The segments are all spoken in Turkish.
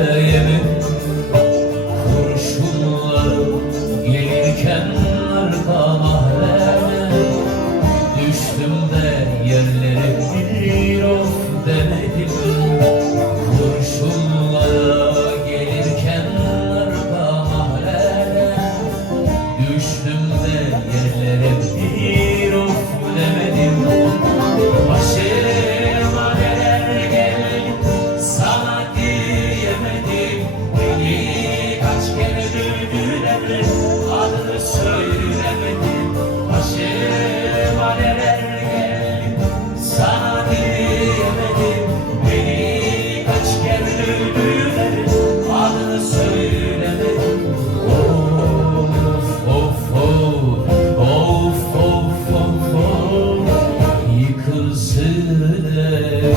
yemin kurşunlarım gelirken arka mahreme düştüm de yerlere bir of demedim. Kurşunlara gelirken arka mahreme düştüm de yerlere bir of demedim. Başıma neler geldi sana diyemedim. Beni kaç kere dövdüler adını söylemedim. Başıma neler geldi sana diyemedim. Beni kaç kere dövdüler adını söylemedim. Of of of of of of of yıkılsın ev.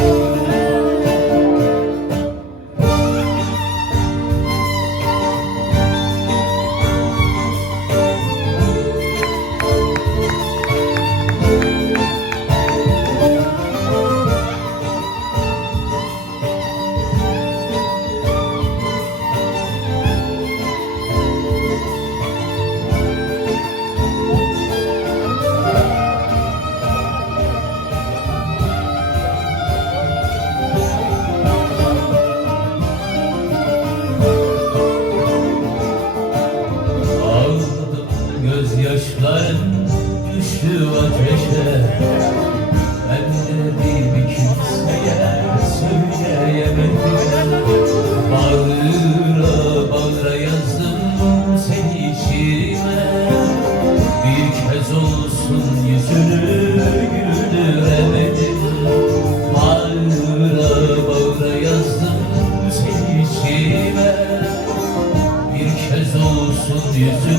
Gözyaşlarım düştü ateşe. Ben de bir kimseye söyleyemedim. Bağıra bağıra yazdım seni içime. Bir kez olsun yüzünü güldüremedim. Bağıra bağıra yazdım seni içime. Bir kez olsun yüzünü